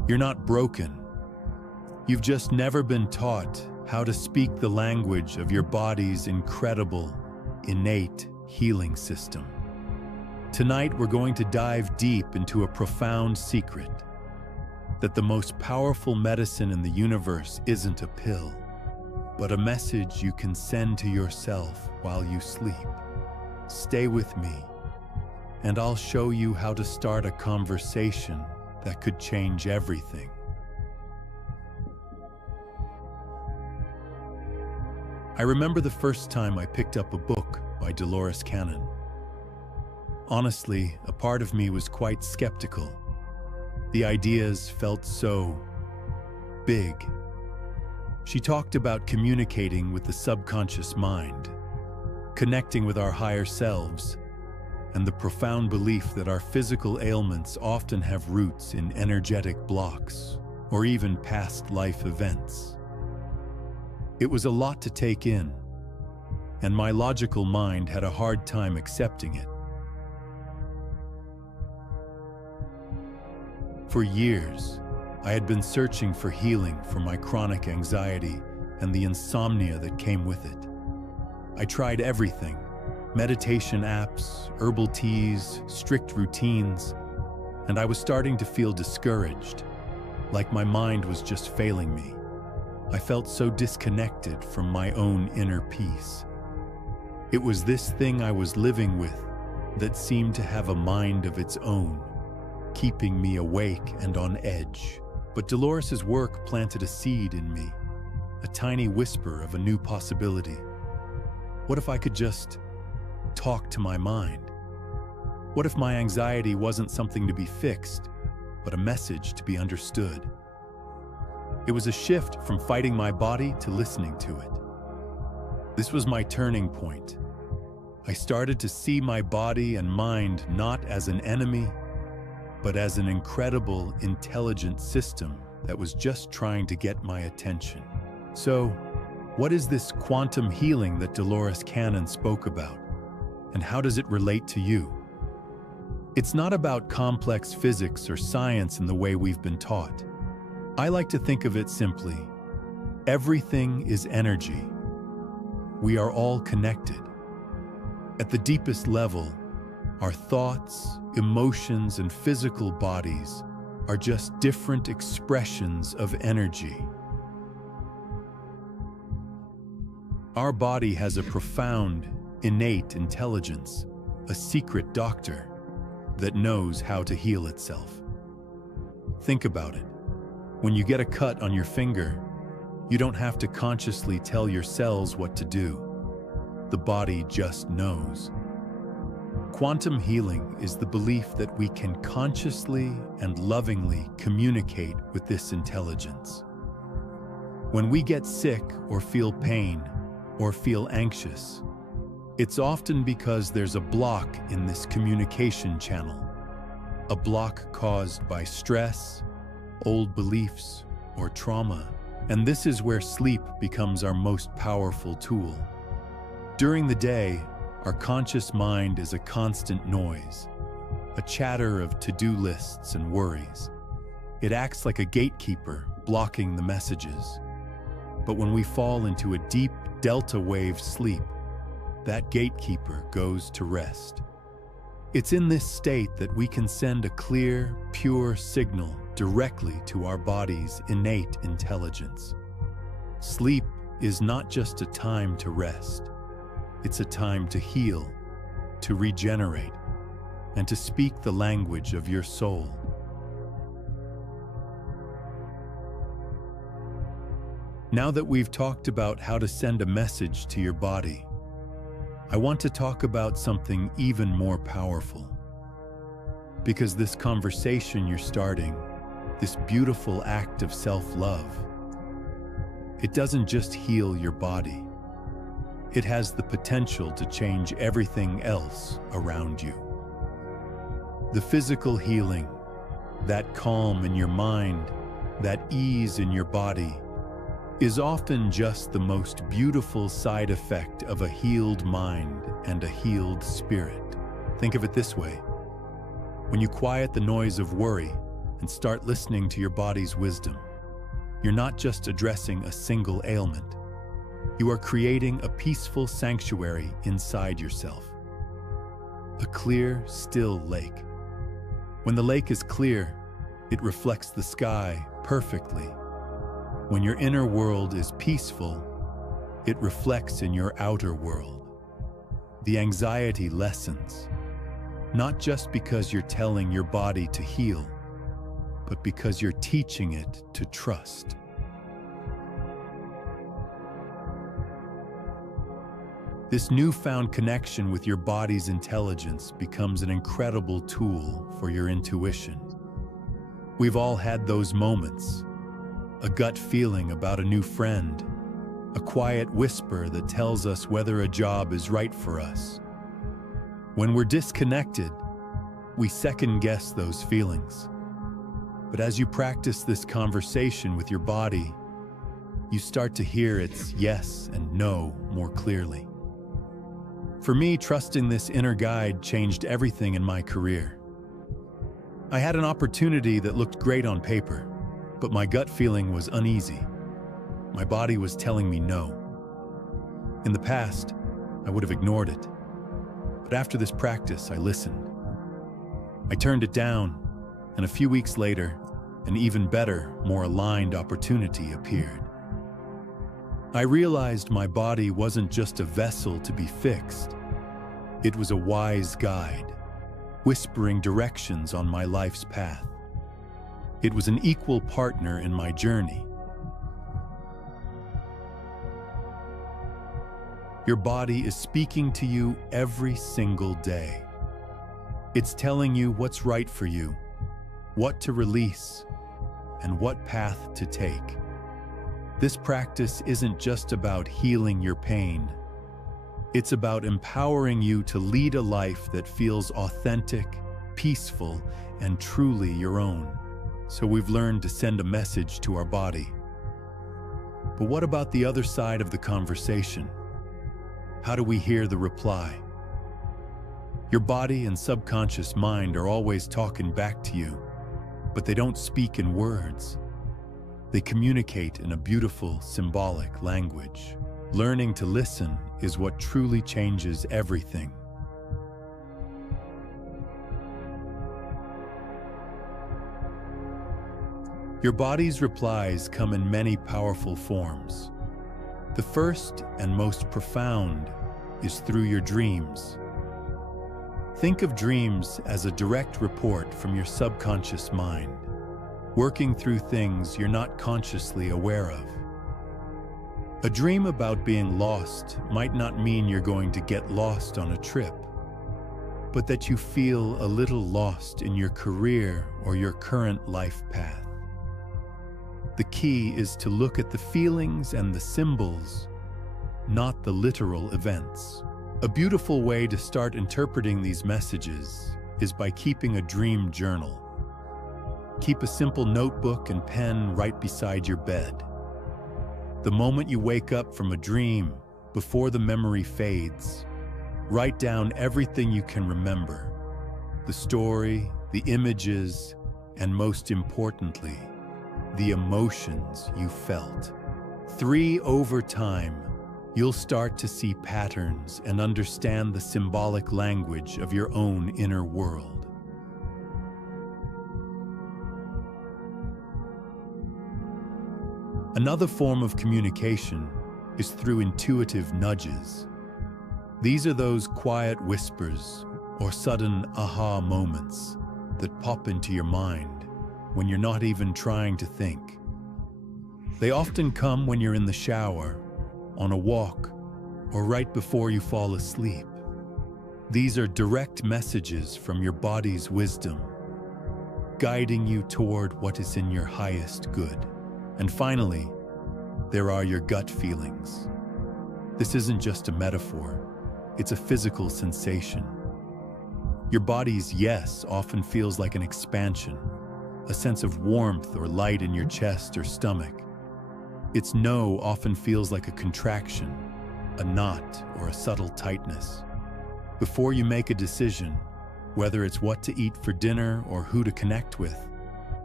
You're not broken. You've just never been taught how to speak the language of your body's incredible, innate healing system. Tonight, we're going to dive deep into a profound secret: that the most powerful medicine in the universe isn't a pill, but a message you can send to yourself while you sleep. Stay with me, and I'll show you how to start a conversation that could change everything. I remember the first time I picked up a book by Dolores Cannon. Honestly, a part of me was quite skeptical. The ideas felt so big. She talked about communicating with the subconscious mind, connecting with our higher selves, and the profound belief that our physical ailments often have roots in energetic blocks or even past life events. It was a lot to take in, and my logical mind had a hard time accepting it. For years, I had been searching for healing for my chronic anxiety and the insomnia that came with it. I tried everything: meditation apps, herbal teas, strict routines, and I was starting to feel discouraged, like my mind was just failing me. I felt so disconnected from my own inner peace. It was this thing I was living with that seemed to have a mind of its own, keeping me awake and on edge. But Dolores's work planted a seed in me, a tiny whisper of a new possibility. What if I could just talk to my mind? What if my anxiety wasn't something to be fixed, but a message to be understood? It was a shift from fighting my body to listening to it. This was my turning point. I started to see my body and mind not as an enemy, but as an incredible, intelligent system that was just trying to get my attention. So, what is this quantum healing that Dolores Cannon spoke about, and how does it relate to you? It's not about complex physics or science in the way we've been taught. I like to think of it simply: everything is energy. We are all connected. At the deepest level, our thoughts, emotions, and physical bodies are just different expressions of energy. Our body has a profound, innate intelligence, a secret doctor that knows how to heal itself. Think about it. When you get a cut on your finger, you don't have to consciously tell your cells what to do. The body just knows. Quantum healing is the belief that we can consciously and lovingly communicate with this intelligence. When we get sick or feel pain or feel anxious, it's often because there's a block in this communication channel, a block caused by stress, old beliefs, or trauma. And this is where sleep becomes our most powerful tool. During the day, our conscious mind is a constant noise, a chatter of to-do lists and worries. It acts like a gatekeeper, blocking the messages. But when we fall into a deep delta wave sleep, that gatekeeper goes to rest. It's in this state that we can send a clear, pure signal directly to our body's innate intelligence. Sleep is not just a time to rest. It's a time to heal, to regenerate, and to speak the language of your soul. Now that we've talked about how to send a message to your body, I want to talk about something even more powerful. Because this conversation you're starting, this beautiful act of self-love, it doesn't just heal your body. It has the potential to change everything else around you. The physical healing, that calm in your mind, that ease in your body, is often just the most beautiful side effect of a healed mind and a healed spirit. Think of it this way: when you quiet the noise of worry and start listening to your body's wisdom. You're not just addressing a single ailment. You are creating a peaceful sanctuary inside yourself. A clear, still lake. When the lake is clear, it reflects the sky perfectly. When your inner world is peaceful, it reflects in your outer world. The anxiety lessens, not just because you're telling your body to heal, but because you're teaching it to trust. This newfound connection with your body's intelligence becomes an incredible tool for your intuition. We've all had those moments, a gut feeling about a new friend, a quiet whisper that tells us whether a job is right for us. When we're disconnected, we second-guess those feelings. But as you practice this conversation with your body, you start to hear its yes and no more clearly. For me, trusting this inner guide changed everything in my career. I had an opportunity that looked great on paper, but my gut feeling was uneasy. My body was telling me no. In the past, I would have ignored it. But after this practice, I listened. I turned it down, and a few weeks later, an even better, more aligned opportunity appeared. I realized my body wasn't just a vessel to be fixed. It was a wise guide, whispering directions on my life's path. It was an equal partner in my journey. Your body is speaking to you every single day. It's telling you what's right for you, what to release, and what path to take. This practice isn't just about healing your pain. It's about empowering you to lead a life that feels authentic, peaceful, and truly your own. So we've learned to send a message to our body. But what about the other side of the conversation? How do we hear the reply? Your body and subconscious mind are always talking back to you, but they don't speak in words. They communicate in a beautiful, symbolic language. Learning to listen is what truly changes everything. Your body's replies come in many powerful forms. The first and most profound is through your dreams. Think of dreams as a direct report from your subconscious mind, working through things you're not consciously aware of. A dream about being lost might not mean you're going to get lost on a trip, but that you feel a little lost in your career or your current life path. The key is to look at the feelings and the symbols, not the literal events. A beautiful way to start interpreting these messages is by keeping a dream journal. Keep a simple notebook and pen right beside your bed. The moment you wake up from a dream, before the memory fades, write down everything you can remember. The story, the images, and most importantly, the emotions you felt. Over time, you'll start to see patterns and understand the symbolic language of your own inner world. Another form of communication is through intuitive nudges. These are those quiet whispers or sudden aha moments that pop into your mind when you're not even trying to think. They often come when you're in the shower, on a walk, or right before you fall asleep. These are direct messages from your body's wisdom, guiding you toward what is in your highest good. And finally, there are your gut feelings. This isn't just a metaphor, it's a physical sensation. Your body's yes often feels like an expansion, a sense of warmth or light in your chest or stomach. Its no often feels like a contraction, a knot, or a subtle tightness. Before you make a decision, whether it's what to eat for dinner or who to connect with,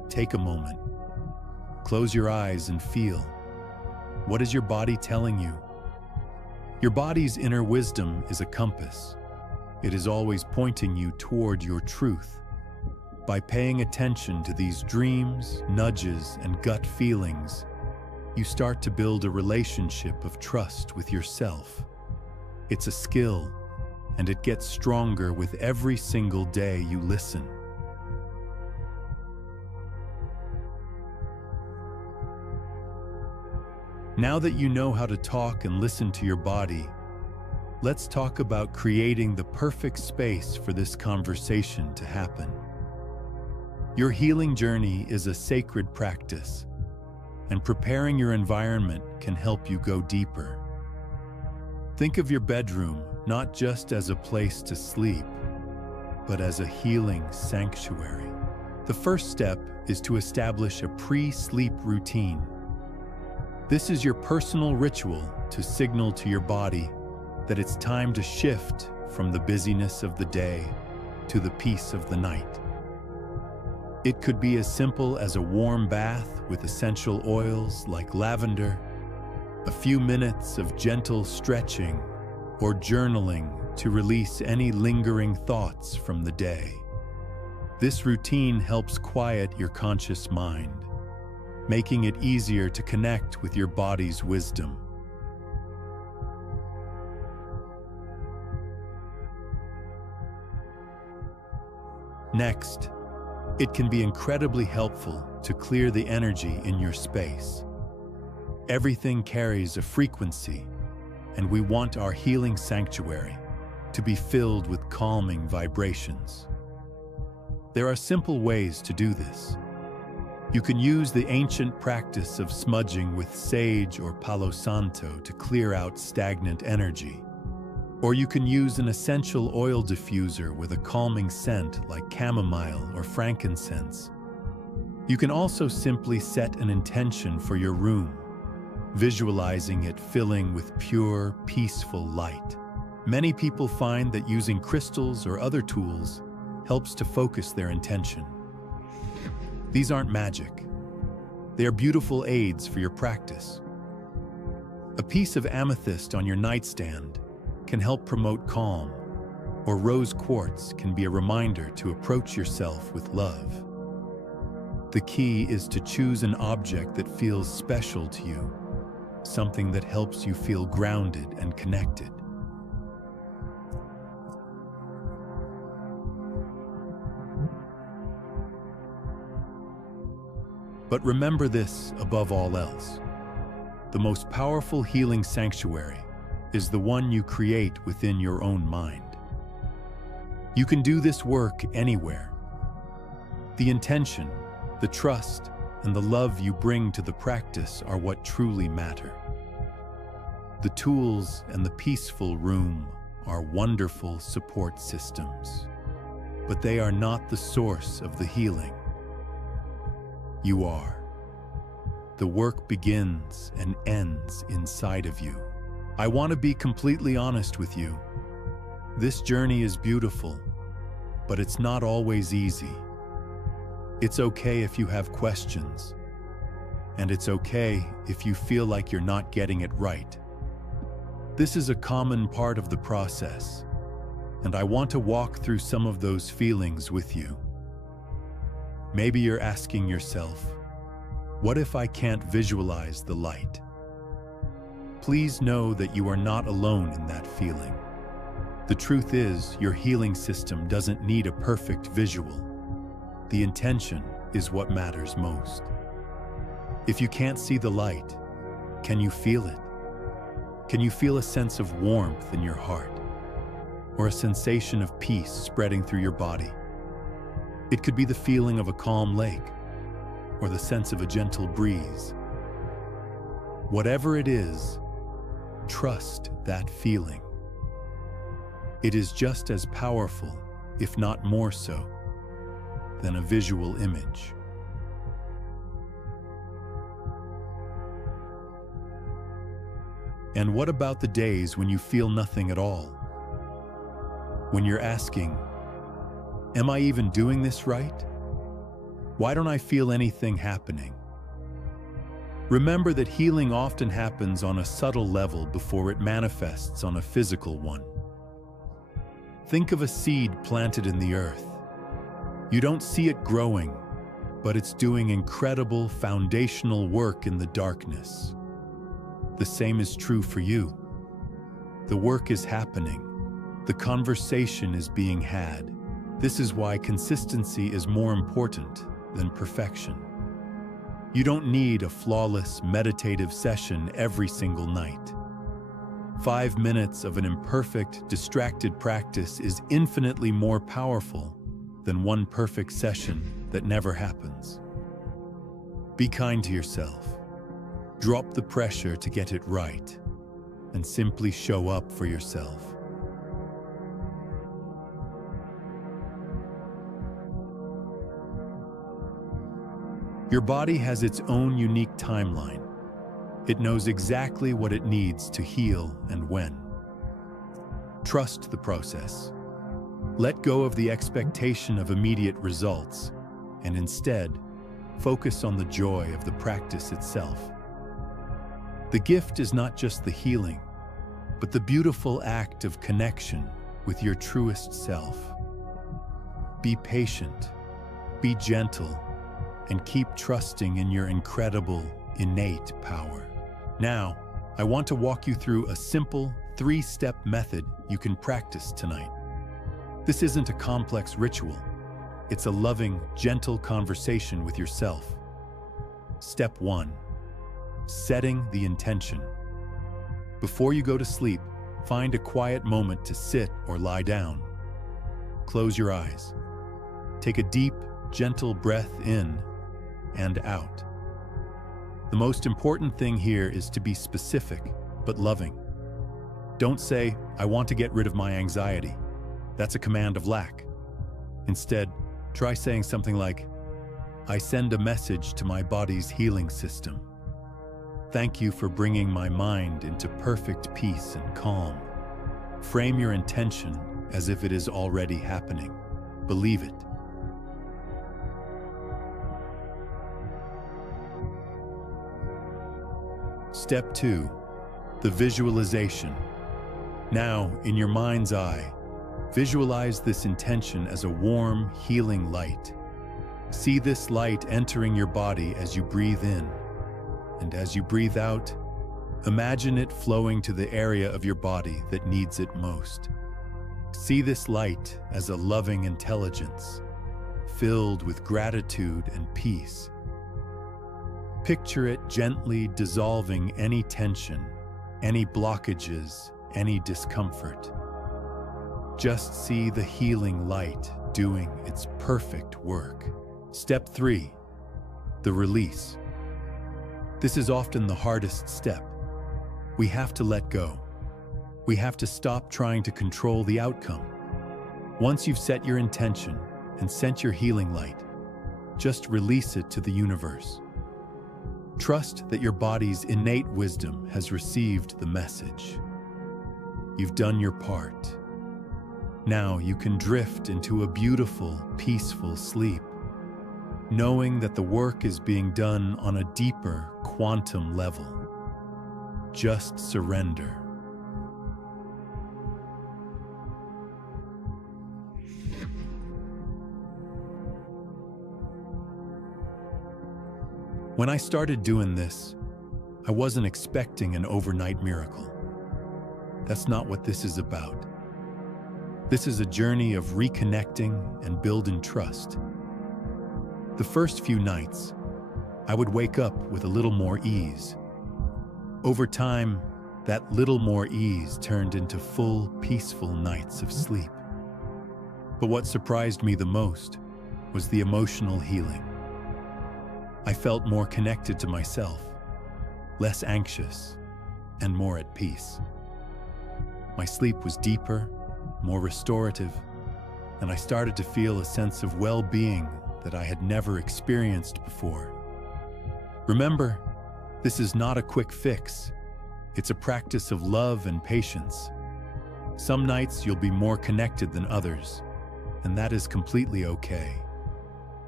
take a moment. Close your eyes and feel. What is your body telling you? Your body's inner wisdom is a compass. It is always pointing you toward your truth. By paying attention to these dreams, nudges, and gut feelings, you start to build a relationship of trust with yourself. It's a skill, and it gets stronger with every single day you listen. Now that you know how to talk and listen to your body, let's talk about creating the perfect space for this conversation to happen. Your healing journey is a sacred practice, and preparing your environment can help you go deeper. Think of your bedroom not just as a place to sleep, but as a healing sanctuary. The first step is to establish a pre-sleep routine. This is your personal ritual to signal to your body that it's time to shift from the busyness of the day to the peace of the night. It could be as simple as a warm bath with essential oils like lavender, a few minutes of gentle stretching, or journaling to release any lingering thoughts from the day. This routine helps quiet your conscious mind, making it easier to connect with your body's wisdom. Next, it can be incredibly helpful to clear the energy in your space. Everything carries a frequency, and we want our healing sanctuary to be filled with calming vibrations. There are simple ways to do this. You can use the ancient practice of smudging with sage or palo santo to clear out stagnant energy. Or you can use an essential oil diffuser with a calming scent like chamomile or frankincense. You can also simply set an intention for your room, visualizing it filling with pure, peaceful light. Many people find that using crystals or other tools helps to focus their intention. These aren't magic. They are beautiful aids for your practice. A piece of amethyst on your nightstand can help promote calm, or rose quartz can be a reminder to approach yourself with love. The key is to choose an object that feels special to you, something that helps you feel grounded and connected. But remember this above all else. The most powerful healing sanctuary is the one you create within your own mind. You can do this work anywhere. The intention, the trust, and the love you bring to the practice are what truly matter. The tools and the peaceful room are wonderful support systems, but they are not the source of the healing. You are. The work begins and ends inside of you. I want to be completely honest with you. This journey is beautiful, but it's not always easy. It's okay if you have questions, and it's okay if you feel like you're not getting it right. This is a common part of the process, and I want to walk through some of those feelings with you. Maybe you're asking yourself, what if I can't visualize the light? Please know that you are not alone in that feeling. The truth is, your healing system doesn't need a perfect visual. The intention is what matters most. If you can't see the light, can you feel it? Can you feel a sense of warmth in your heart, or a sensation of peace spreading through your body? It could be the feeling of a calm lake, or the sense of a gentle breeze. Whatever it is, trust that feeling. It is just as powerful, if not more so, than a visual image. And what about the days when you feel nothing at all? When you're asking, am I even doing this right? Why don't I feel anything happening? Remember that healing often happens on a subtle level before it manifests on a physical one. Think of a seed planted in the earth. You don't see it growing, but it's doing incredible foundational work in the darkness. The same is true for you. The work is happening. The conversation is being had. This is why consistency is more important than perfection. You don't need a flawless meditative session every single night. 5 minutes of an imperfect, distracted practice is infinitely more powerful than one perfect session that never happens. Be kind to yourself. Drop the pressure to get it right, and simply show up for yourself. Your body has its own unique timeline. It knows exactly what it needs to heal and when. Trust the process. Let go of the expectation of immediate results, and instead, focus on the joy of the practice itself. The gift is not just the healing, but the beautiful act of connection with your truest self. Be patient, be gentle, and keep trusting in your incredible, innate power. Now, I want to walk you through a simple 3-step method you can practice tonight. This isn't a complex ritual. It's a loving, gentle conversation with yourself. Step 1. Setting the intention. Before you go to sleep, find a quiet moment to sit or lie down. Close your eyes. Take a deep, gentle breath in and out. The most important thing here is to be specific, but loving. Don't say, "I want to get rid of my anxiety." That's a command of lack. Instead, try saying something like, "I send a message to my body's healing system. Thank you for bringing my mind into perfect peace and calm." Frame your intention as if it is already happening. Believe it. Step 2. The visualization. Now, in your mind's eye, visualize this intention as a warm, healing light. See this light entering your body as you breathe in, and as you breathe out, imagine it flowing to the area of your body that needs it most. See this light as a loving intelligence, filled with gratitude and peace. Picture it gently dissolving any tension, any blockages, any discomfort. Just see the healing light doing its perfect work. Step 3. The release. This is often the hardest step. We have to let go. We have to stop trying to control the outcome. Once you've set your intention and sent your healing light, just release it to the universe. Trust that your body's innate wisdom has received the message. You've done your part. Now you can drift into a beautiful, peaceful sleep, knowing that the work is being done on a deeper quantum level. Just surrender. When I started doing this, I wasn't expecting an overnight miracle. That's not what this is about. This is a journey of reconnecting and building trust. The first few nights, I would wake up with a little more ease. Over time, that little more ease turned into full, peaceful nights of sleep. But what surprised me the most was the emotional healing. I felt more connected to myself, less anxious, and more at peace. My sleep was deeper, more restorative, and I started to feel a sense of well-being that I had never experienced before. Remember, this is not a quick fix. It's a practice of love and patience. Some nights you'll be more connected than others, and that is completely okay.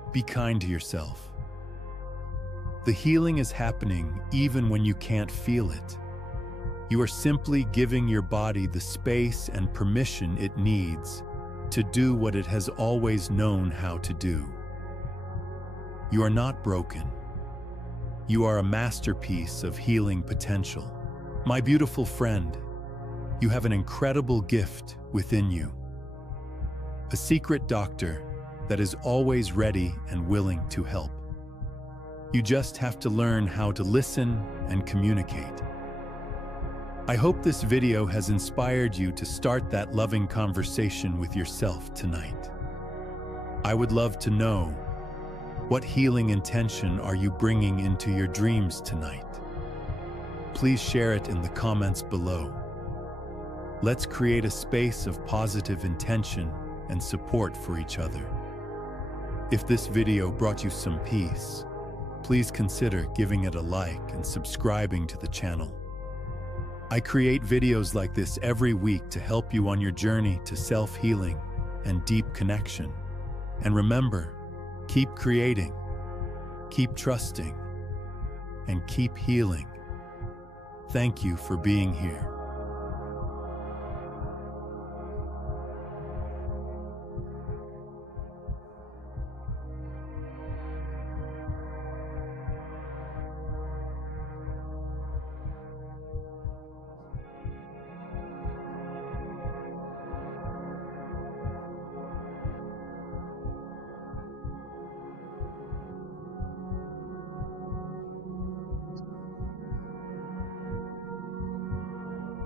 Be kind to yourself. The healing is happening even when you can't feel it. You are simply giving your body the space and permission it needs to do what it has always known how to do. You are not broken. You are a masterpiece of healing potential. My beautiful friend, you have an incredible gift within you. A secret doctor that is always ready and willing to help. You just have to learn how to listen and communicate. I hope this video has inspired you to start that loving conversation with yourself tonight. I would love to know, what healing intention are you bringing into your dreams tonight? Please share it in the comments below. Let's create a space of positive intention and support for each other. If this video brought you some peace, please consider giving it a like and subscribing to the channel. I create videos like this every week to help you on your journey to self-healing and deep connection. And remember, keep creating, keep trusting, and keep healing. Thank you for being here.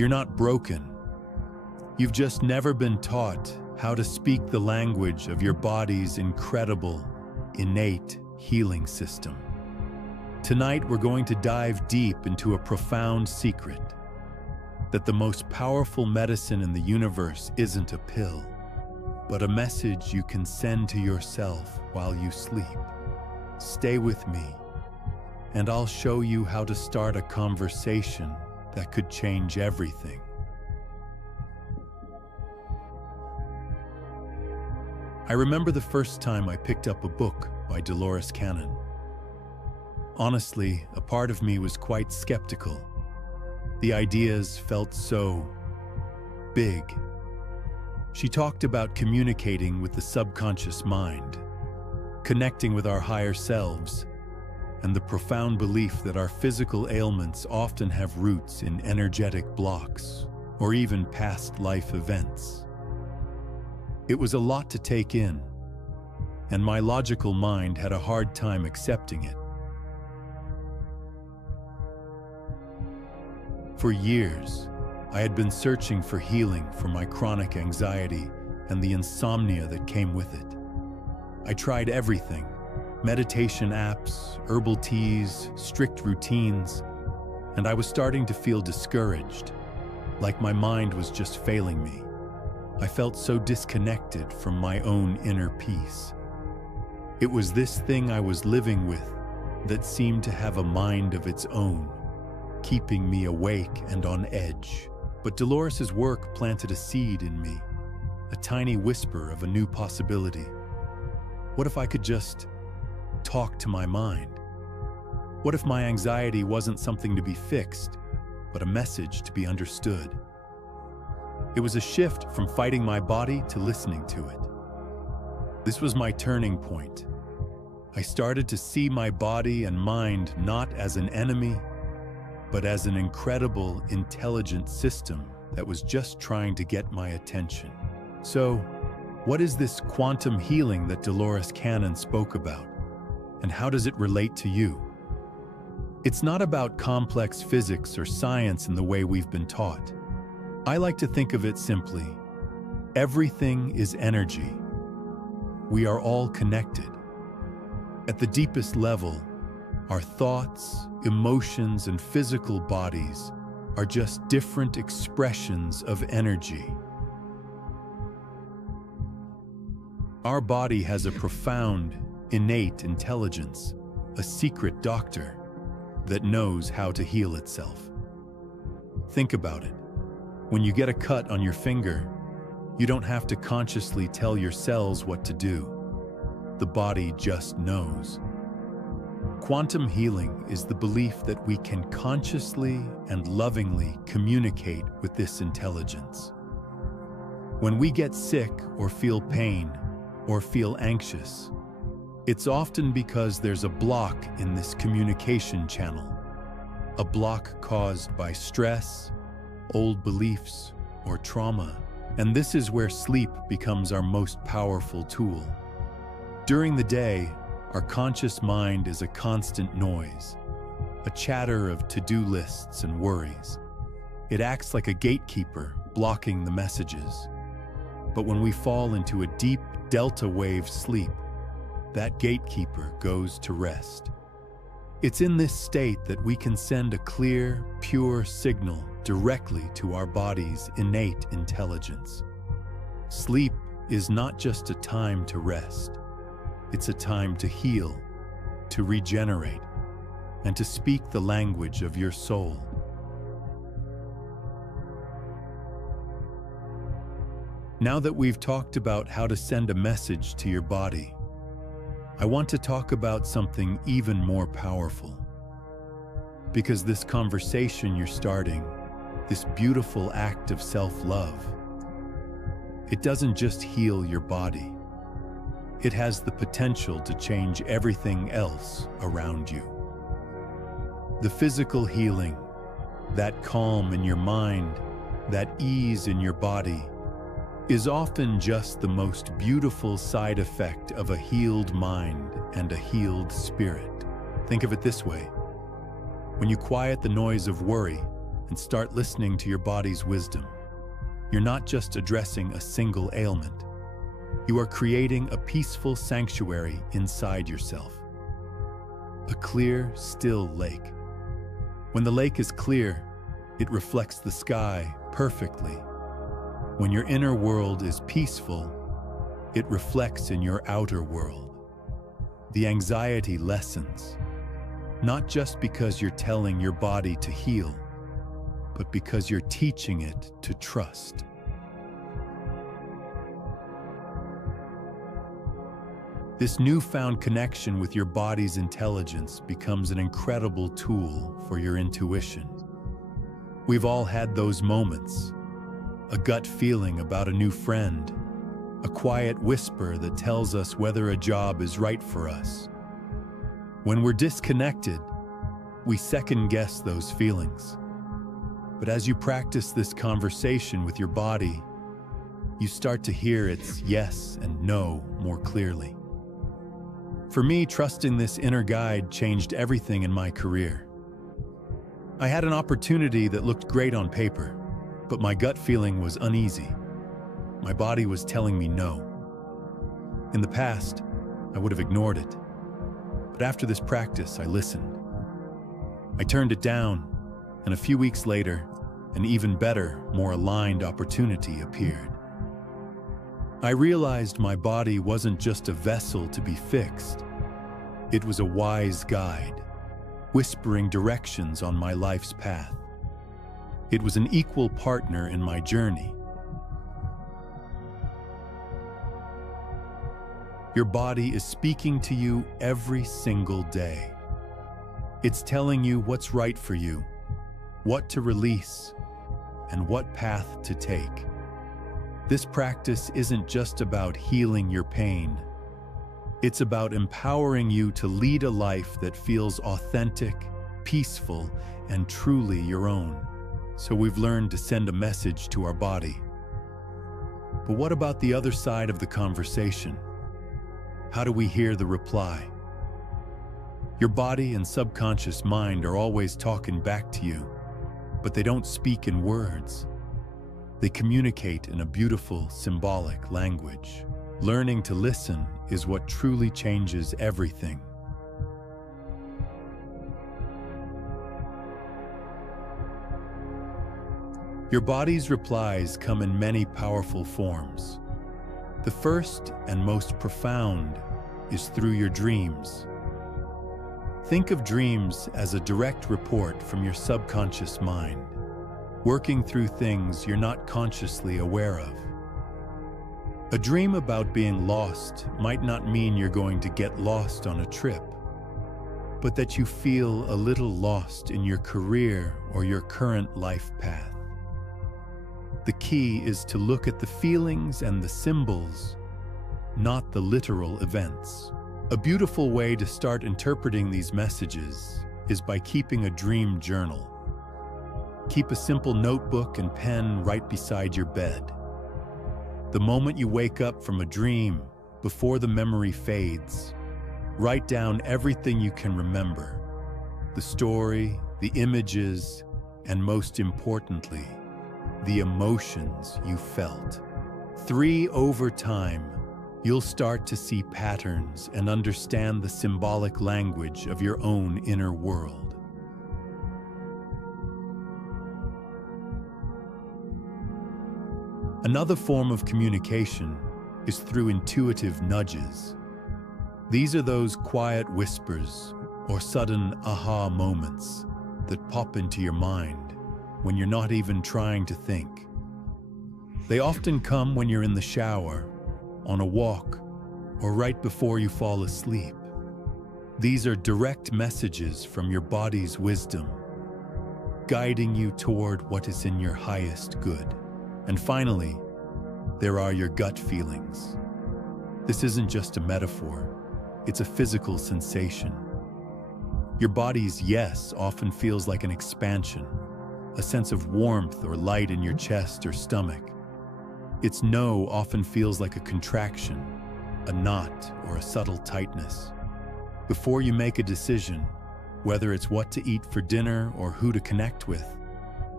You're not broken. You've just never been taught how to speak the language of your body's incredible, innate healing system. Tonight, we're going to dive deep into a profound secret: that the most powerful medicine in the universe isn't a pill, but a message you can send to yourself while you sleep. Stay with me, and I'll show you how to start a conversation that could change everything. I remember the first time I picked up a book by Dolores Cannon. Honestly, a part of me was quite skeptical. The ideas felt so big. She talked about communicating with the subconscious mind, connecting with our higher selves, and the profound belief that our physical ailments often have roots in energetic blocks or even past life events. It was a lot to take in, and my logical mind had a hard time accepting it. For years, I had been searching for healing for my chronic anxiety and the insomnia that came with it. I tried everything: meditation apps, herbal teas, strict routines, and I was starting to feel discouraged, like my mind was just failing me. I felt so disconnected from my own inner peace. It was this thing I was living with that seemed to have a mind of its own, keeping me awake and on edge. But Dolores's work planted a seed in me, a tiny whisper of a new possibility. What if I could just talk to my mind? What if my anxiety wasn't something to be fixed, but a message to be understood? It was a shift from fighting my body to listening to it. This was my turning point. I started to see my body and mind not as an enemy, but as an incredible, intelligent system that was just trying to get my attention. So, what is this quantum healing that Dolores Cannon spoke about, and how does it relate to you? It's not about complex physics or science in the way we've been taught. I like to think of it simply: everything is energy. We are all connected. At the deepest level, our thoughts, emotions, and physical bodies are just different expressions of energy. Our body has a profound, innate intelligence, a secret doctor that knows how to heal itself. Think about it. When you get a cut on your finger, you don't have to consciously tell your cells what to do. The body just knows. Quantum healing is the belief that we can consciously and lovingly communicate with this intelligence. When we get sick or feel pain or feel anxious, it's often because there's a block in this communication channel, a block caused by stress, old beliefs, or trauma. And this is where sleep becomes our most powerful tool. During the day, our conscious mind is a constant noise, a chatter of to-do lists and worries. It acts like a gatekeeper, blocking the messages. But when we fall into a deep delta wave sleep, that gatekeeper goes to rest. It's in this state that we can send a clear, pure signal directly to our body's innate intelligence. Sleep is not just a time to rest. It's a time to heal, to regenerate, and to speak the language of your soul. Now that we've talked about how to send a message to your body, I want to talk about something even more powerful. Because this conversation you're starting, this beautiful act of self-love, it doesn't just heal your body. It has the potential to change everything else around you. The physical healing, that calm in your mind, that ease in your body, is often just the most beautiful side effect of a healed mind and a healed spirit. Think of it this way: when you quiet the noise of worry and start listening to your body's wisdom. You're not just addressing a single ailment. You are creating a peaceful sanctuary inside yourself. A clear, still lake. When the lake is clear, it reflects the sky perfectly. When your inner world is peaceful, it reflects in your outer world. The anxiety lessens, not just because you're telling your body to heal, but because you're teaching it to trust. This newfound connection with your body's intelligence becomes an incredible tool for your intuition. We've all had those moments, a gut feeling about a new friend, a quiet whisper that tells us whether a job is right for us. When we're disconnected, we second-guess those feelings. But as you practice this conversation with your body, you start to hear its yes and no more clearly. For me, trusting this inner guide changed everything in my career. I had an opportunity that looked great on paper, but my gut feeling was uneasy. My body was telling me no. In the past, I would have ignored it. But after this practice, I listened. I turned it down, and a few weeks later, an even better, more aligned opportunity appeared. I realized my body wasn't just a vessel to be fixed. It was a wise guide, whispering directions on my life's path. It was an equal partner in my journey. Your body is speaking to you every single day. It's telling you what's right for you, what to release, and what path to take. This practice isn't just about healing your pain. It's about empowering you to lead a life that feels authentic, peaceful, and truly your own. So we've learned to send a message to our body. But what about the other side of the conversation? How do we hear the reply? Your body and subconscious mind are always talking back to you, but they don't speak in words. They communicate in a beautiful, symbolic language. Learning to listen is what truly changes everything. Your body's replies come in many powerful forms. The first and most profound is through your dreams. Think of dreams as a direct report from your subconscious mind, working through things you're not consciously aware of. A dream about being lost might not mean you're going to get lost on a trip, but that you feel a little lost in your career or your current life path. The key is to look at the feelings and the symbols, not the literal events. A beautiful way to start interpreting these messages is by keeping a dream journal. Keep a simple notebook and pen right beside your bed. The moment you wake up from a dream, before the memory fades, write down everything you can remember. The story, the images, and most importantly, the emotions you felt. Over time, you'll start to see patterns and understand the symbolic language of your own inner world. Another form of communication is through intuitive nudges. These are those quiet whispers or sudden aha moments that pop into your mind when you're not even trying to think. They often come when you're in the shower, on a walk, or right before you fall asleep. These are direct messages from your body's wisdom, guiding you toward what is in your highest good. And finally, there are your gut feelings. This isn't just a metaphor, it's a physical sensation. Your body's yes often feels like an expansion, a sense of warmth or light in your chest or stomach. Its no often feels like a contraction, a knot, or a subtle tightness. Before you make a decision, whether it's what to eat for dinner or who to connect with,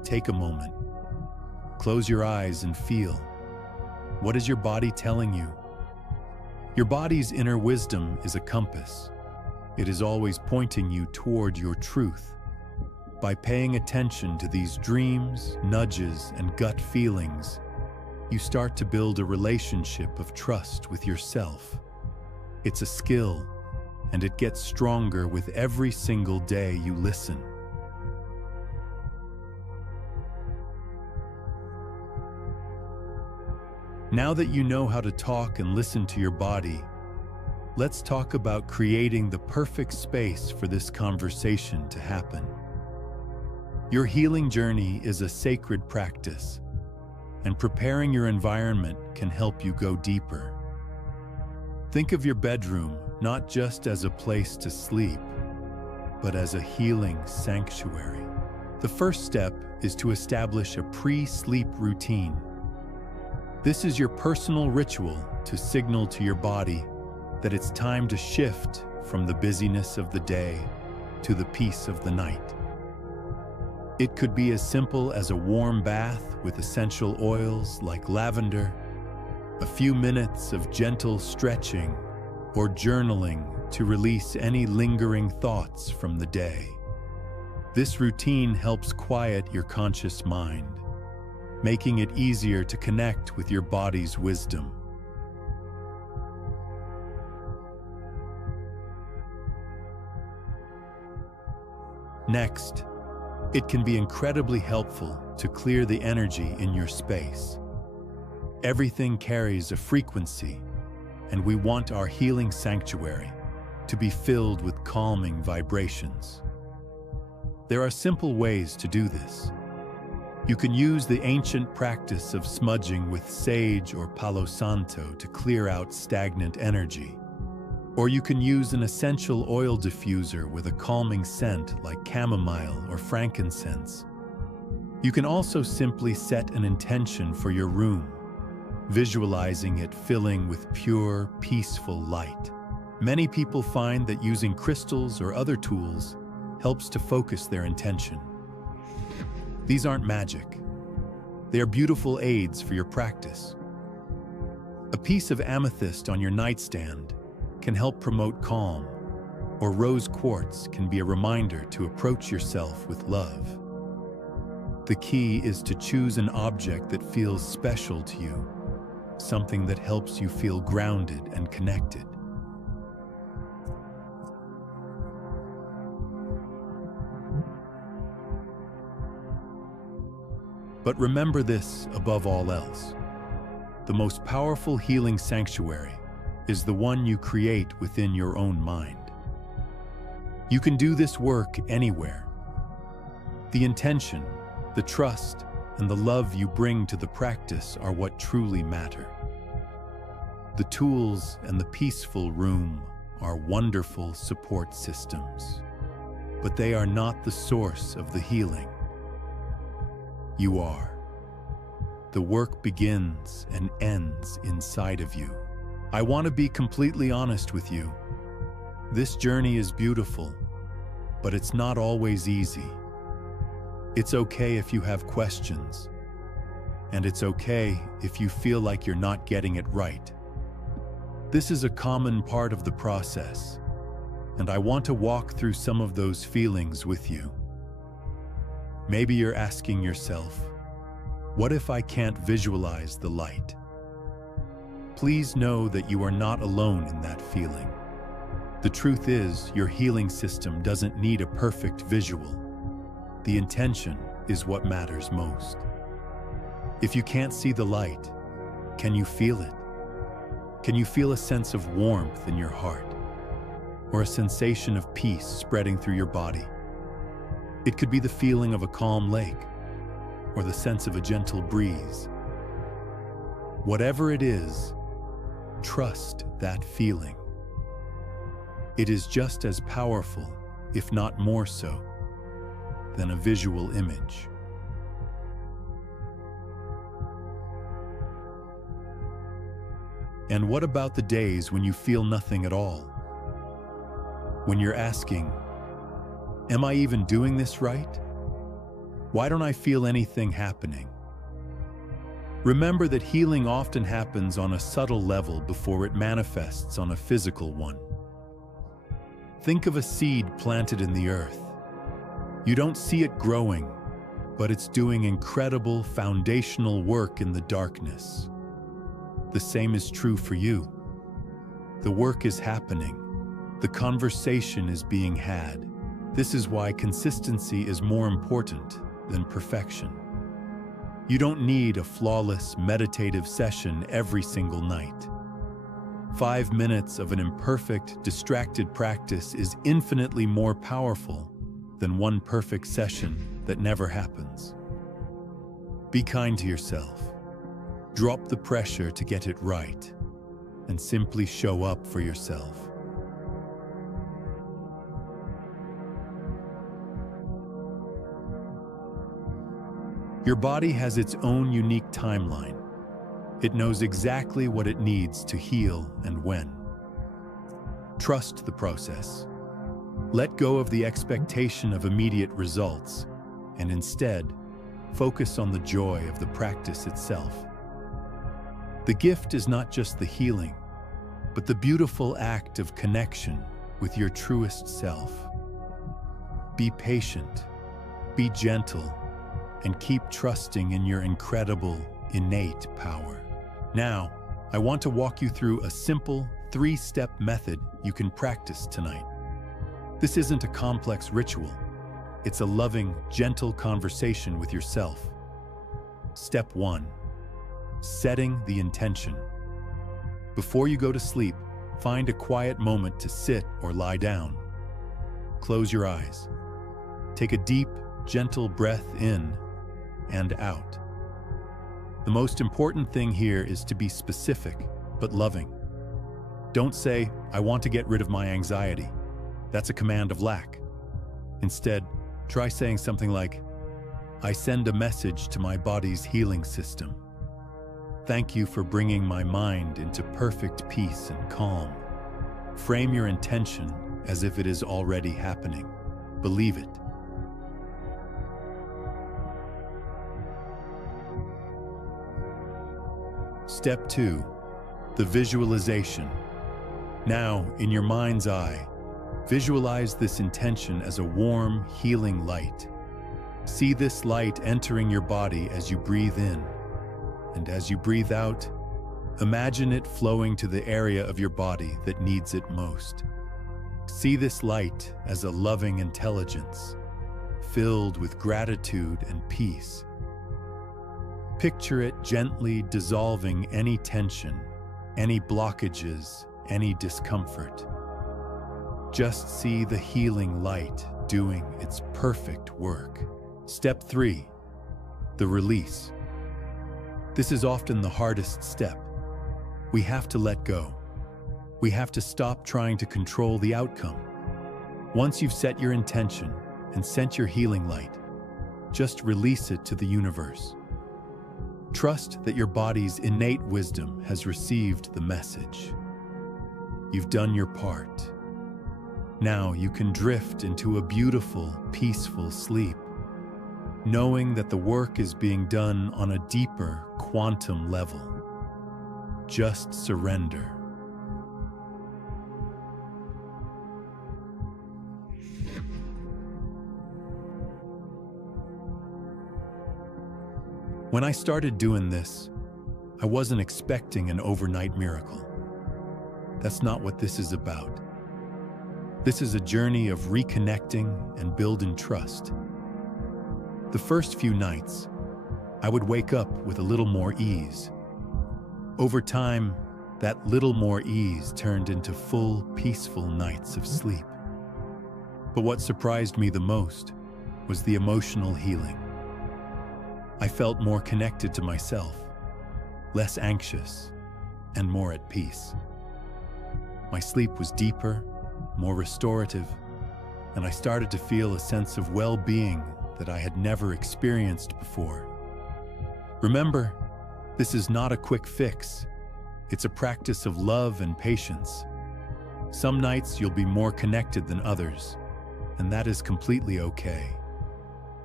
take a moment. Close your eyes and feel. What is your body telling you? Your body's inner wisdom is a compass. It is always pointing you toward your truth. By paying attention to these dreams, nudges, and gut feelings, you start to build a relationship of trust with yourself. It's a skill, and it gets stronger with every single day you listen. Now that you know how to talk and listen to your body, let's talk about creating the perfect space for this conversation to happen. Your healing journey is a sacred practice, and preparing your environment can help you go deeper. Think of your bedroom not just as a place to sleep, but as a healing sanctuary. The first step is to establish a pre-sleep routine. This is your personal ritual to signal to your body that it's time to shift from the busyness of the day to the peace of the night. It could be as simple as a warm bath with essential oils like lavender, a few minutes of gentle stretching, or journaling to release any lingering thoughts from the day. This routine helps quiet your conscious mind, making it easier to connect with your body's wisdom. Next, it can be incredibly helpful to clear the energy in your space. Everything carries a frequency, and we want our healing sanctuary to be filled with calming vibrations. There are simple ways to do this. You can use the ancient practice of smudging with sage or palo santo to clear out stagnant energy. Or you can use an essential oil diffuser with a calming scent like chamomile or frankincense. You can also simply set an intention for your room, visualizing it filling with pure, peaceful light. Many people find that using crystals or other tools helps to focus their intention. These aren't magic. They are beautiful aids for your practice. A piece of amethyst on your nightstand can help promote calm, or rose quartz can be a reminder to approach yourself with love. The key is to choose an object that feels special to you, something that helps you feel grounded and connected. But remember this above all else. The most powerful healing sanctuary is the one you create within your own mind. You can do this work anywhere. The intention, the trust, and the love you bring to the practice are what truly matter. The tools and the peaceful room are wonderful support systems, but they are not the source of the healing. You are. The work begins and ends inside of you. I want to be completely honest with you. This journey is beautiful, but it's not always easy. It's okay if you have questions, and it's okay if you feel like you're not getting it right. This is a common part of the process, and I want to walk through some of those feelings with you. Maybe you're asking yourself, what if I can't visualize the light? Please know that you are not alone in that feeling. The truth is, your healing system doesn't need a perfect visual. The intention is what matters most. If you can't see the light, can you feel it? Can you feel a sense of warmth in your heart, or a sensation of peace spreading through your body? It could be the feeling of a calm lake, or the sense of a gentle breeze. Whatever it is, trust that feeling. It is just as powerful, if not more so, than a visual image. And what about the days when you feel nothing at all? When you're asking, am I even doing this right? Why don't I feel anything happening? Remember that healing often happens on a subtle level before it manifests on a physical one. Think of a seed planted in the earth. You don't see it growing, but it's doing incredible foundational work in the darkness. The same is true for you. The work is happening. The conversation is being had. This is why consistency is more important than perfection. You don't need a flawless meditative session every single night. 5 minutes of an imperfect, distracted practice is infinitely more powerful than one perfect session that never happens. Be kind to yourself. Drop the pressure to get it right, and simply show up for yourself. Your body has its own unique timeline. It knows exactly what it needs to heal and when. Trust the process. Let go of the expectation of immediate results, and instead, focus on the joy of the practice itself. The gift is not just the healing, but the beautiful act of connection with your truest self. Be patient, be gentle, and keep trusting in your incredible, innate power. Now, I want to walk you through a simple 3-step method you can practice tonight. This isn't a complex ritual. It's a loving, gentle conversation with yourself. Step 1. Setting the intention. Before you go to sleep, find a quiet moment to sit or lie down. Close your eyes. Take a deep, gentle breath in and out. The most important thing here is to be specific, but loving. Don't say, "I want to get rid of my anxiety." That's a command of lack. Instead, try saying something like, "I send a message to my body's healing system. Thank you for bringing my mind into perfect peace and calm." Frame your intention as if it is already happening. Believe it. Step 2. The visualization. Now, in your mind's eye, visualize this intention as a warm, healing light. See this light entering your body as you breathe in, and as you breathe out, imagine it flowing to the area of your body that needs it most. See this light as a loving intelligence, filled with gratitude and peace. Picture it gently dissolving any tension, any blockages, any discomfort. Just see the healing light doing its perfect work. Step 3. The release. This is often the hardest step. We have to let go. We have to stop trying to control the outcome. Once you've set your intention and sent your healing light, just release it to the universe. Trust that your body's innate wisdom has received the message. You've done your part. Now you can drift into a beautiful, peaceful sleep, knowing that the work is being done on a deeper, quantum level. Just surrender. When I started doing this, I wasn't expecting an overnight miracle. That's not what this is about. This is a journey of reconnecting and building trust. The first few nights, I would wake up with a little more ease. Over time, that little more ease turned into full, peaceful nights of sleep. But what surprised me the most was the emotional healing. I felt more connected to myself, less anxious, and more at peace. My sleep was deeper, more restorative, and I started to feel a sense of well-being that I had never experienced before. Remember, this is not a quick fix. It's a practice of love and patience. Some nights you'll be more connected than others, and that is completely okay.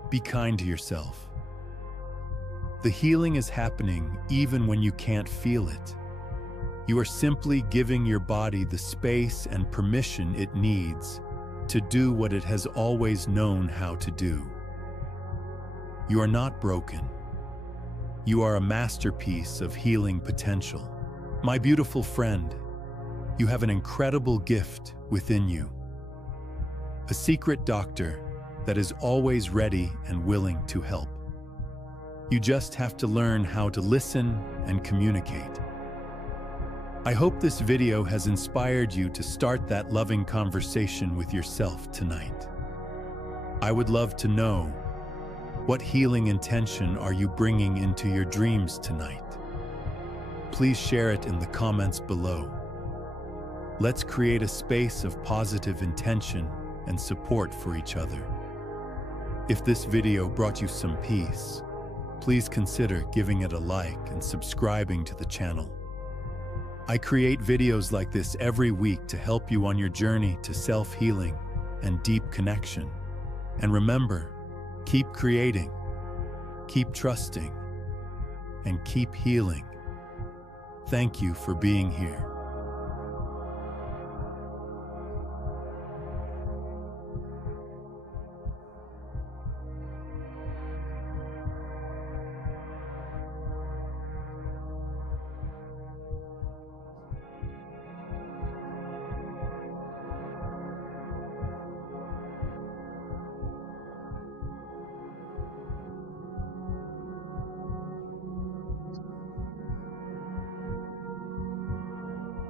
Be kind to yourself. The healing is happening even when you can't feel it. You are simply giving your body the space and permission it needs to do what it has always known how to do. You are not broken. You are a masterpiece of healing potential. My beautiful friend, you have an incredible gift within you. A secret doctor that is always ready and willing to help. You just have to learn how to listen and communicate. I hope this video has inspired you to start that loving conversation with yourself tonight. I would love to know, what healing intention are you bringing into your dreams tonight? Please share it in the comments below. Let's create a space of positive intention and support for each other. If this video brought you some peace, please consider giving it a like and subscribing to the channel. I create videos like this every week to help you on your journey to self-healing and deep connection. And remember, keep creating, keep trusting, and keep healing. Thank you for being here.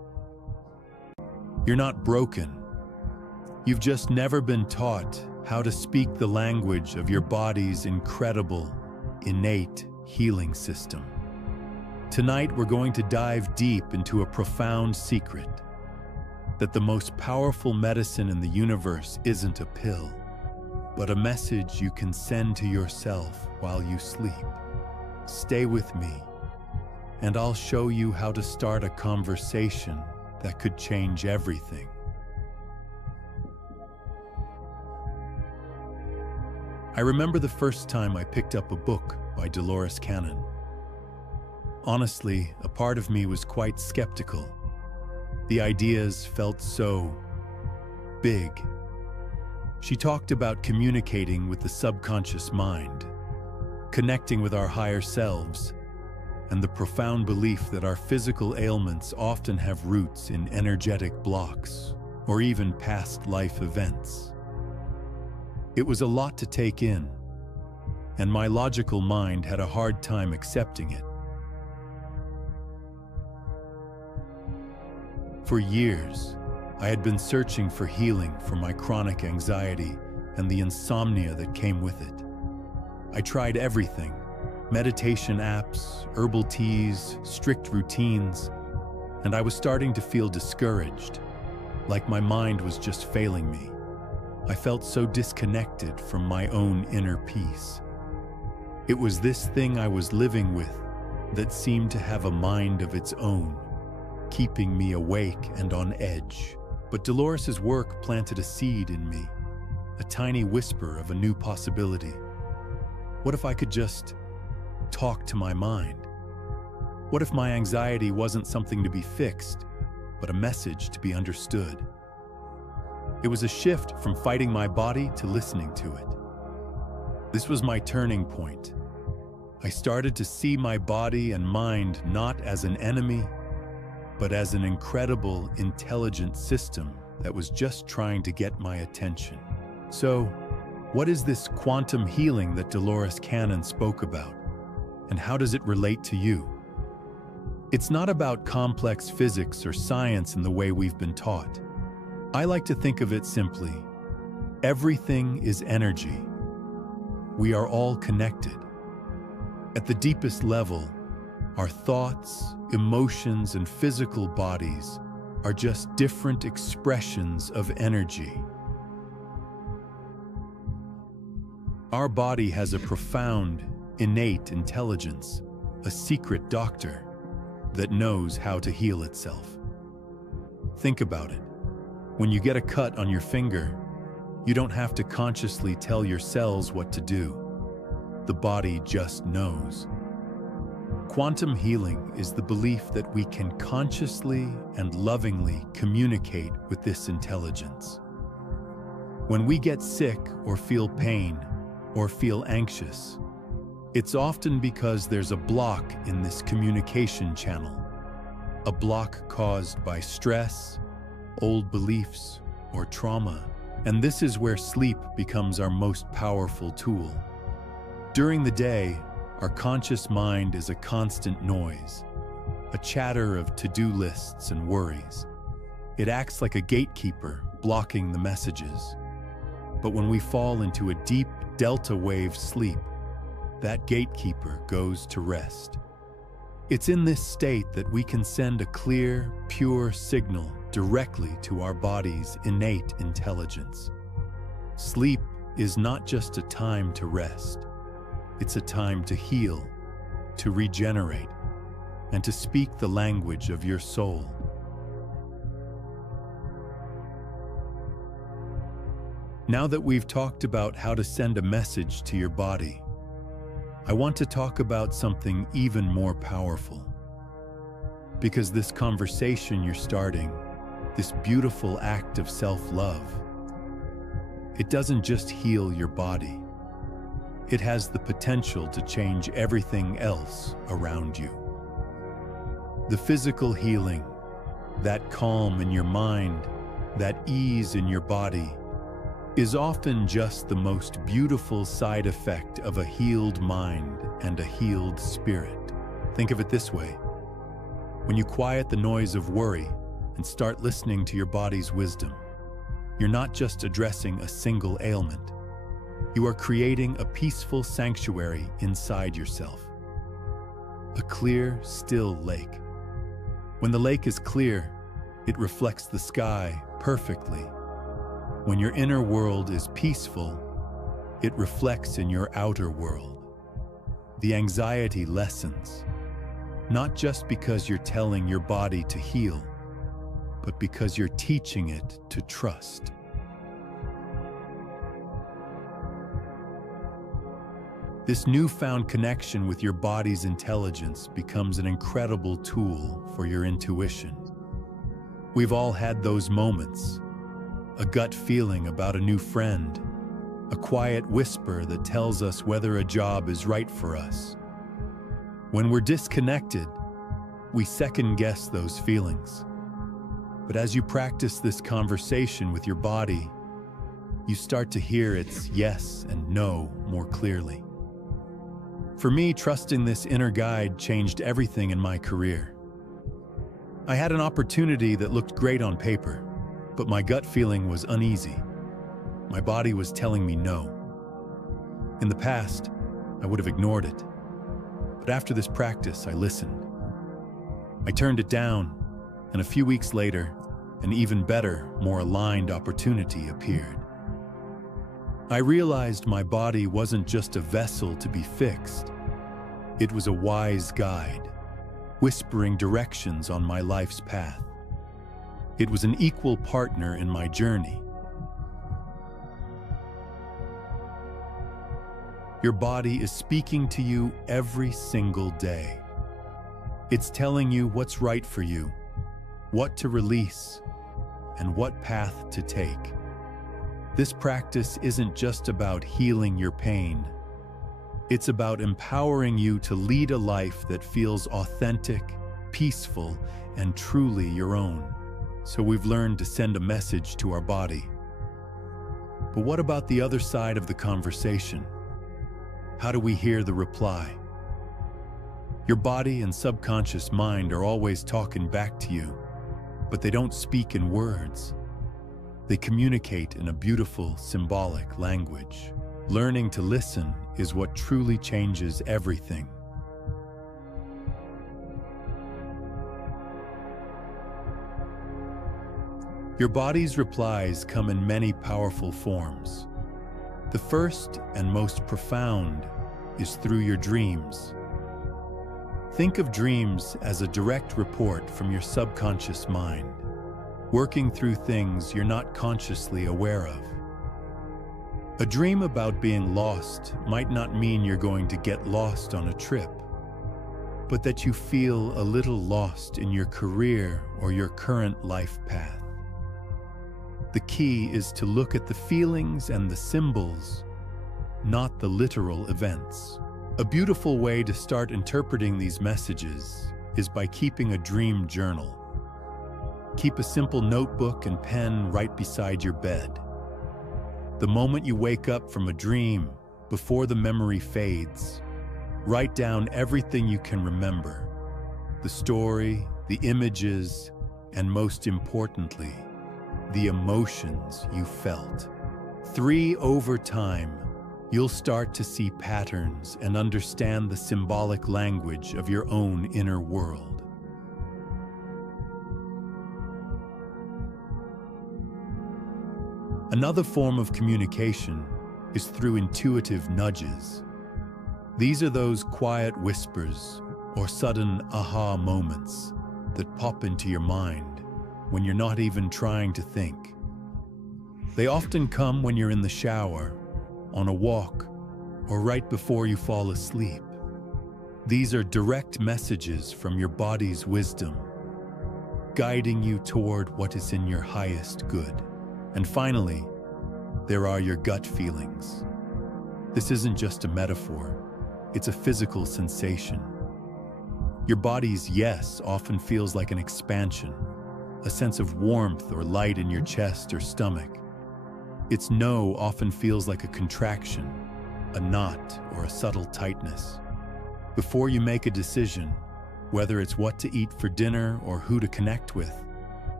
You're not broken. You've just never been taught how to speak the language of your body's incredible, innate healing system. Tonight, we're going to dive deep into a profound secret: that the most powerful medicine in the universe isn't a pill, but a message you can send to yourself while you sleep. Stay with me, and I'll show you how to start a conversation that could change everything. I remember the first time I picked up a book by Dolores Cannon. Honestly, a part of me was quite skeptical. The ideas felt so big. She talked about communicating with the subconscious mind, connecting with our higher selves, and the profound belief that our physical ailments often have roots in energetic blocks or even past life events. It was a lot to take in, and my logical mind had a hard time accepting it. For years, I had been searching for healing for my chronic anxiety and the insomnia that came with it. I tried everything: meditation apps, herbal teas, strict routines, and I was starting to feel discouraged, like my mind was just failing me. I felt so disconnected from my own inner peace. It was this thing I was living with that seemed to have a mind of its own, keeping me awake and on edge. But Dolores's work planted a seed in me, a tiny whisper of a new possibility. What if I could just talk to my mind? What if my anxiety wasn't something to be fixed, but a message to be understood? It was a shift from fighting my body to listening to it. This was my turning point. I started to see my body and mind not as an enemy, but as an incredible, intelligent system that was just trying to get my attention. So, what is this quantum healing that Dolores Cannon spoke about, and how does it relate to you? It's not about complex physics or science in the way we've been taught. I like to think of it simply: everything is energy. We are all connected. At the deepest level, our thoughts, emotions, and physical bodies are just different expressions of energy. Our body has a profound, innate intelligence, a secret doctor that knows how to heal itself. Think about it. When you get a cut on your finger, you don't have to consciously tell your cells what to do. The body just knows. Quantum healing is the belief that we can consciously and lovingly communicate with this intelligence. When we get sick or feel pain or feel anxious, it's often because there's a block in this communication channel, a block caused by stress, old beliefs, or trauma. And this is where sleep becomes our most powerful tool. During the day, our conscious mind is a constant noise, a chatter of to-do lists and worries. It acts like a gatekeeper, blocking the messages. But when we fall into a deep delta wave sleep, that gatekeeper goes to rest. It's in this state that we can send a clear, pure signal directly to our body's innate intelligence. Sleep is not just a time to rest. It's a time to heal, to regenerate, and to speak the language of your soul. Now that we've talked about how to send a message to your body, I want to talk about something even more powerful. Because this conversation you're starting, this beautiful act of self-love, it doesn't just heal your body. It has the potential to change everything else around you. The physical healing, that calm in your mind, that ease in your body, is often just the most beautiful side effect of a healed mind and a healed spirit. Think of it this way: when you quiet the noise of worry and start listening to your body's wisdom. You're not just addressing a single ailment. You are creating a peaceful sanctuary inside yourself. A clear, still lake. When the lake is clear, it reflects the sky perfectly. When your inner world is peaceful, it reflects in your outer world. The anxiety lessens, not just because you're telling your body to heal, but because you're teaching it to trust. This newfound connection with your body's intelligence becomes an incredible tool for your intuition. We've all had those moments, a gut feeling about a new friend, a quiet whisper that tells us whether a job is right for us. When we're disconnected, we second-guess those feelings. But as you practice this conversation with your body, you start to hear its yes and no more clearly. For me, trusting this inner guide changed everything in my career. I had an opportunity that looked great on paper, but my gut feeling was uneasy. My body was telling me no. In the past, I would have ignored it. But after this practice, I listened. I turned it down, and a few weeks later, an even better, more aligned opportunity appeared. I realized my body wasn't just a vessel to be fixed. It was a wise guide, whispering directions on my life's path. It was an equal partner in my journey. Your body is speaking to you every single day. It's telling you what's right for you, what to release, and what path to take. This practice isn't just about healing your pain. It's about empowering you to lead a life that feels authentic, peaceful, and truly your own. So we've learned to send a message to our body. But what about the other side of the conversation? How do we hear the reply? Your body and subconscious mind are always talking back to you, but they don't speak in words. They communicate in a beautiful, symbolic language. Learning to listen is what truly changes everything. Your body's replies come in many powerful forms. The first and most profound is through your dreams. Think of dreams as a direct report from your subconscious mind, working through things you're not consciously aware of. A dream about being lost might not mean you're going to get lost on a trip, but that you feel a little lost in your career or your current life path. The key is to look at the feelings and the symbols, not the literal events. A beautiful way to start interpreting these messages is by keeping a dream journal. Keep a simple notebook and pen right beside your bed. The moment you wake up from a dream, before the memory fades, write down everything you can remember. The story, the images, and most importantly, the emotions you felt. Over time, you'll start to see patterns and understand the symbolic language of your own inner world. Another form of communication is through intuitive nudges. These are those quiet whispers or sudden aha moments that pop into your mind when you're not even trying to think. They often come when you're in the shower, on a walk, or right before you fall asleep. These are direct messages from your body's wisdom, guiding you toward what is in your highest good. And finally, there are your gut feelings. This isn't just a metaphor, it's a physical sensation. Your body's yes often feels like an expansion, a sense of warmth or light in your chest or stomach. Its no often feels like a contraction, a knot, or a subtle tightness. Before you make a decision, whether it's what to eat for dinner or who to connect with,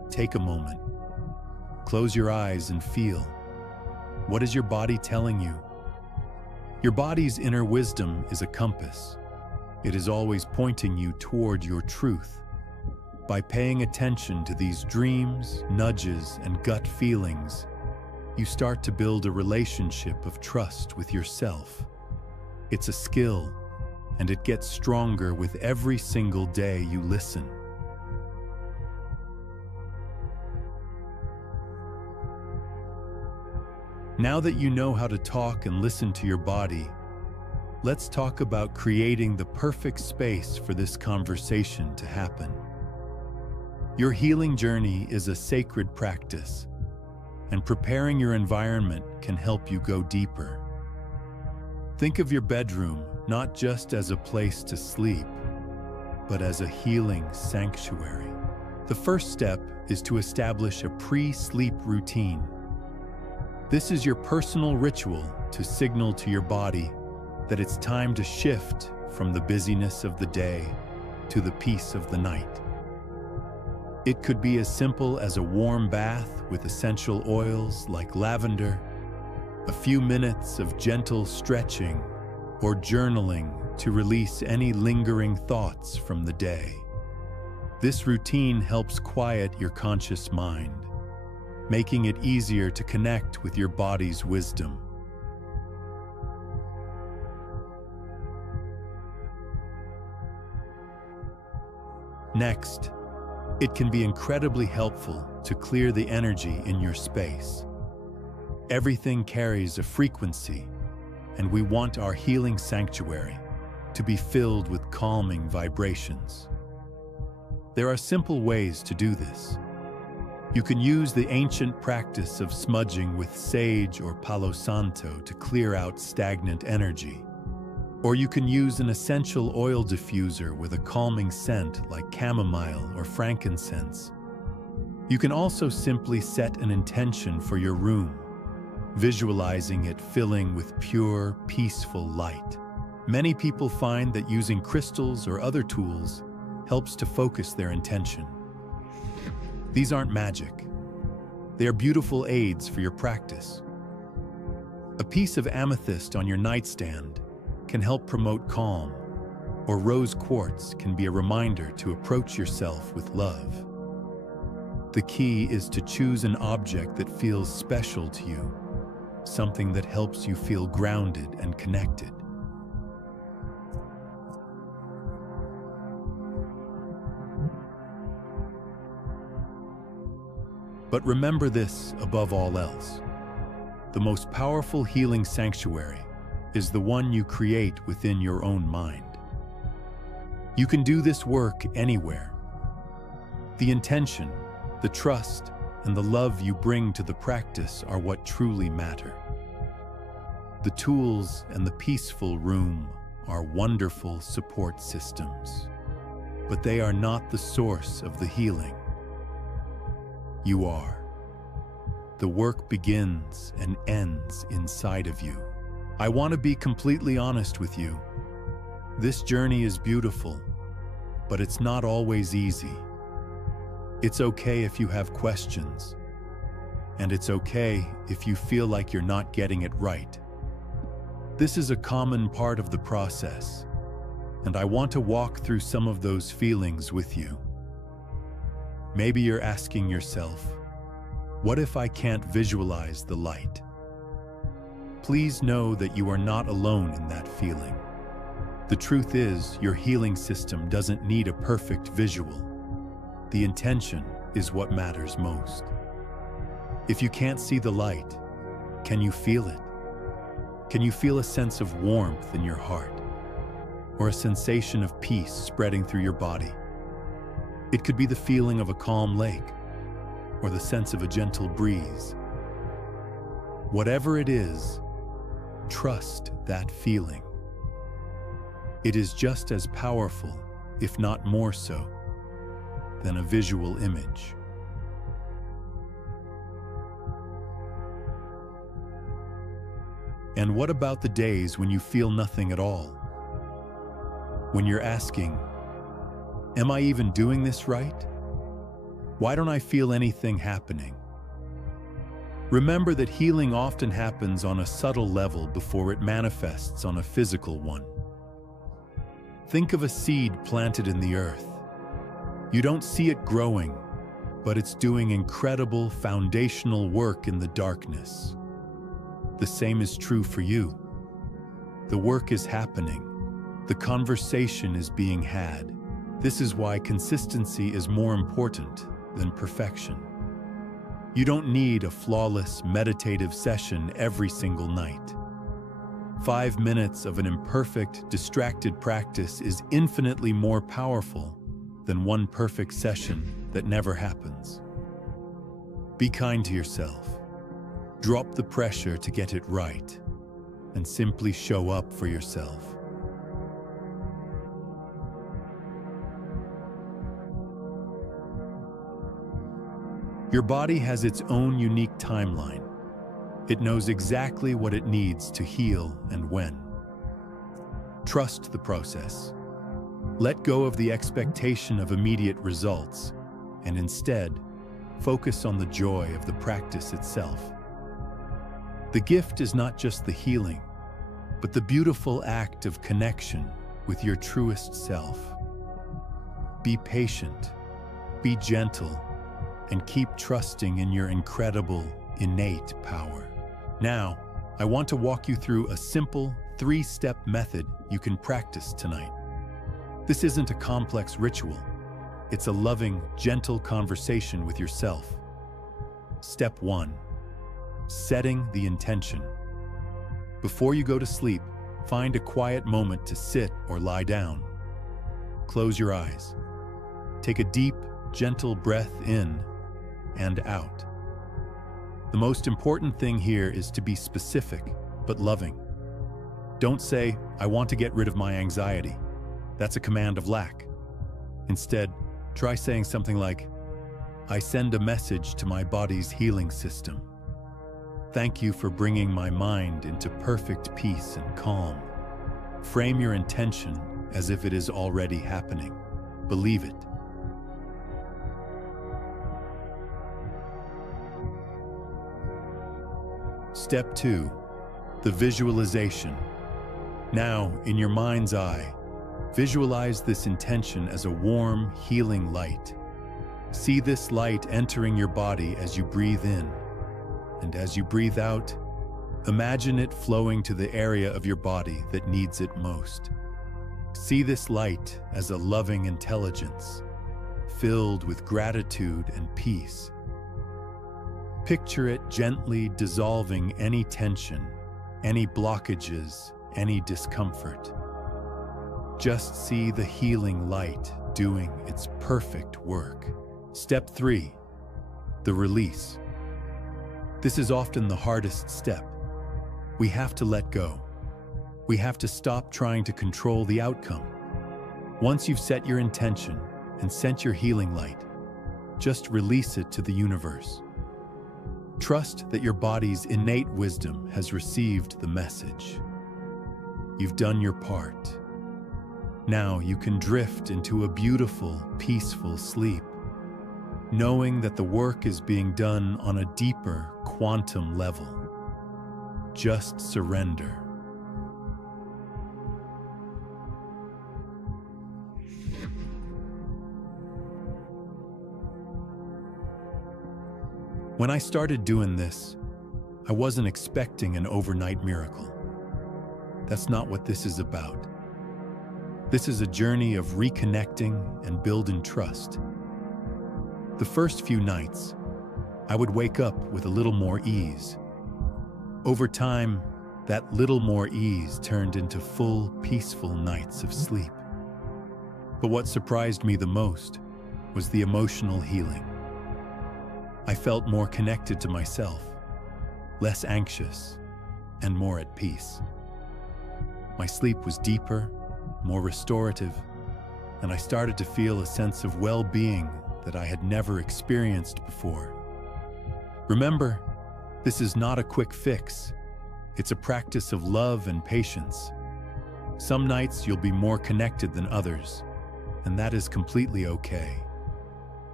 take a moment. Close your eyes and feel. What is your body telling you? Your body's inner wisdom is a compass. It is always pointing you toward your truth. By paying attention to these dreams, nudges, and gut feelings, you start to build a relationship of trust with yourself. It's a skill, and it gets stronger with every single day you listen. Now that you know how to talk and listen to your body, let's talk about creating the perfect space for this conversation to happen. Your healing journey is a sacred practice, and preparing your environment can help you go deeper. Think of your bedroom not just as a place to sleep, but as a healing sanctuary. The first step is to establish a pre-sleep routine. This is your personal ritual to signal to your body that it's time to shift from the busyness of the day to the peace of the night. It could be as simple as a warm bath with essential oils like lavender, a few minutes of gentle stretching, or journaling to release any lingering thoughts from the day. This routine helps quiet your conscious mind, making it easier to connect with your body's wisdom. Next, it can be incredibly helpful to clear the energy in your space. Everything carries a frequency, and we want our healing sanctuary to be filled with calming vibrations. There are simple ways to do this. You can use the ancient practice of smudging with sage or palo santo to clear out stagnant energy. Or you can use an essential oil diffuser with a calming scent like chamomile or frankincense. You can also simply set an intention for your room, visualizing it filling with pure, peaceful light. Many people find that using crystals or other tools helps to focus their intention. These aren't magic. They are beautiful aids for your practice. A piece of amethyst on your nightstand can help promote calm, or rose quartz can be a reminder to approach yourself with love. The key is to choose an object that feels special to you, something that helps you feel grounded and connected. But remember this above all else. The most powerful healing sanctuary is the one you create within your own mind. You can do this work anywhere. The intention, the trust, and the love you bring to the practice are what truly matter. The tools and the peaceful room are wonderful support systems, but they are not the source of the healing. You are. The work begins and ends inside of you. I want to be completely honest with you. This journey is beautiful, but it's not always easy. It's okay if you have questions, and it's okay if you feel like you're not getting it right. This is a common part of the process, and I want to walk through some of those feelings with you. Maybe you're asking yourself, what if I can't visualize the light? Please know that you are not alone in that feeling. The truth is, your healing system doesn't need a perfect visual. The intention is what matters most. If you can't see the light, can you feel it? Can you feel a sense of warmth in your heart, or a sensation of peace spreading through your body? It could be the feeling of a calm lake, or the sense of a gentle breeze. Whatever it is, trust that feeling. It is just as powerful, if not more so, than a visual image. And what about the days when you feel nothing at all? When you're asking, am I even doing this right? Why don't I feel anything happening? Remember that healing often happens on a subtle level before it manifests on a physical one. Think of a seed planted in the earth. You don't see it growing, but it's doing incredible foundational work in the darkness. The same is true for you. The work is happening. The conversation is being had. This is why consistency is more important than perfection. You don't need a flawless meditative session every single night. 5 minutes of an imperfect, distracted practice is infinitely more powerful than one perfect session that never happens. Be kind to yourself. Drop the pressure to get it right, and simply show up for yourself. Your body has its own unique timeline. It knows exactly what it needs to heal and when. Trust the process. Let go of the expectation of immediate results, and instead, focus on the joy of the practice itself. The gift is not just the healing, but the beautiful act of connection with your truest self. Be patient, be gentle, and keep trusting in your incredible, innate power. Now, I want to walk you through a simple 3-step method you can practice tonight. This isn't a complex ritual. It's a loving, gentle conversation with yourself. Step 1. Setting the intention. Before you go to sleep, find a quiet moment to sit or lie down. Close your eyes. Take a deep, gentle breath in and out. The most important thing here is to be specific, but loving. Don't say, "I want to get rid of my anxiety." That's a command of lack. Instead, try saying something like, "I send a message to my body's healing system. Thank you for bringing my mind into perfect peace and calm." Frame your intention as if it is already happening. Believe it. Step 2. The visualization. Now, in your mind's eye, visualize this intention as a warm, healing light. See this light entering your body as you breathe in, and as you breathe out, imagine it flowing to the area of your body that needs it most. See this light as a loving intelligence, filled with gratitude and peace. Picture it gently dissolving any tension, any blockages, any discomfort. Just see the healing light doing its perfect work. Step 3. The release. This is often the hardest step. We have to let go. We have to stop trying to control the outcome. Once you've set your intention and sent your healing light, just release it to the universe. Trust that your body's innate wisdom has received the message. You've done your part. Now you can drift into a beautiful, peaceful sleep, knowing that the work is being done on a deeper quantum level. Just surrender. When I started doing this, I wasn't expecting an overnight miracle. That's not what this is about. This is a journey of reconnecting and building trust. The first few nights, I would wake up with a little more ease. Over time, that little more ease turned into full, peaceful nights of sleep. But what surprised me the most was the emotional healing. I felt more connected to myself, less anxious, and more at peace. My sleep was deeper, more restorative, and I started to feel a sense of well-being that I had never experienced before. Remember, this is not a quick fix. It's a practice of love and patience. Some nights you'll be more connected than others, and that is completely okay.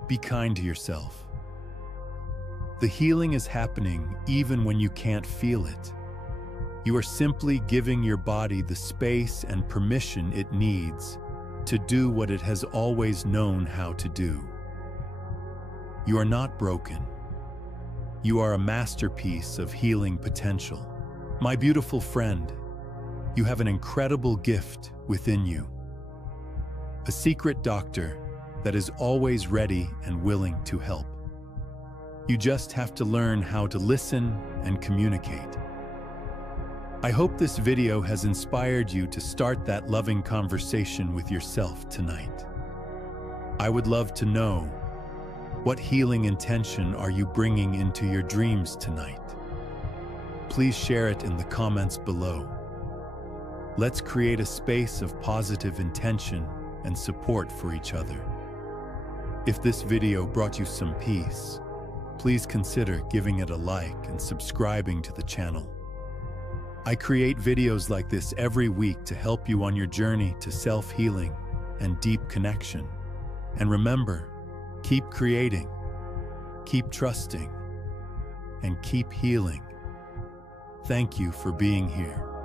Be kind to yourself. The healing is happening even when you can't feel it. You are simply giving your body the space and permission it needs to do what it has always known how to do. You are not broken. You are a masterpiece of healing potential. My beautiful friend, you have an incredible gift within you. A secret doctor that is always ready and willing to help. You just have to learn how to listen and communicate. I hope this video has inspired you to start that loving conversation with yourself tonight. I would love to know, what healing intention are you bringing into your dreams tonight? Please share it in the comments below. Let's create a space of positive intention and support for each other. If this video brought you some peace, please consider giving it a like and subscribing to the channel. I create videos like this every week to help you on your journey to self-healing and deep connection. And remember, keep creating, keep trusting, and keep healing. Thank you for being here.